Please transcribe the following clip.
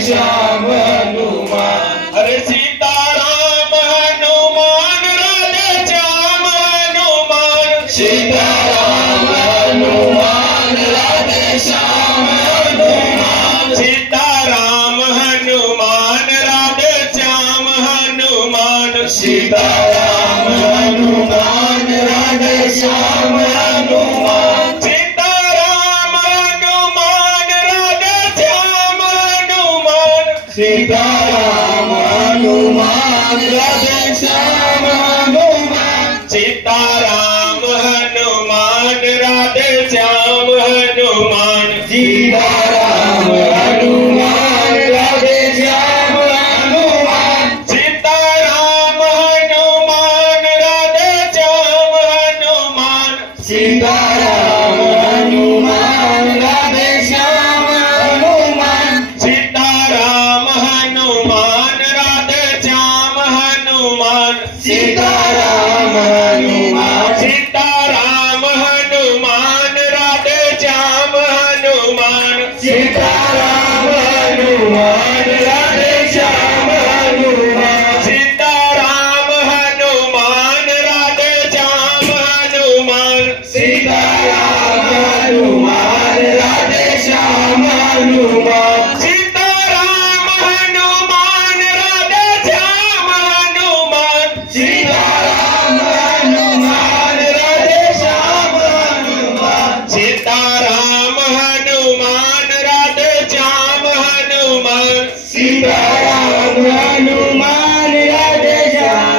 श्याम हनुमान। अरे सीताराम हनुमान राधे श्याम हनुमान। सीताराम हनुमान राधे श्याम हनुमान। सीताराम हनुमान राधे श्याम हनुमान। सीताराम हनुमान राधे श्याम हनुमान। सीताराम हनुमान राधे श्याम हनुमान। सीताराम हनुमान राधे श्याम हनुमान। सीताराम हनुमान राधे श्याम हनुमान। सीताराम हनुमान राधे श्याम हनुमान। सीताराम हनुमान राधे श्याम हनुमान। सीताराम हनुमान राधे श्याम हनुमान। सीताराम हनुमान राधे श्याम हनुमान। सीताराम हनुमान। सीताराम हनुमान राधे श्याम हनुमान। सीताराम हनुमान राधे श्याम हनुमान। सीताराम हनुमान राधे श्याम हनुमान। सीताराम हनुमान राधे श्याम हनुमान।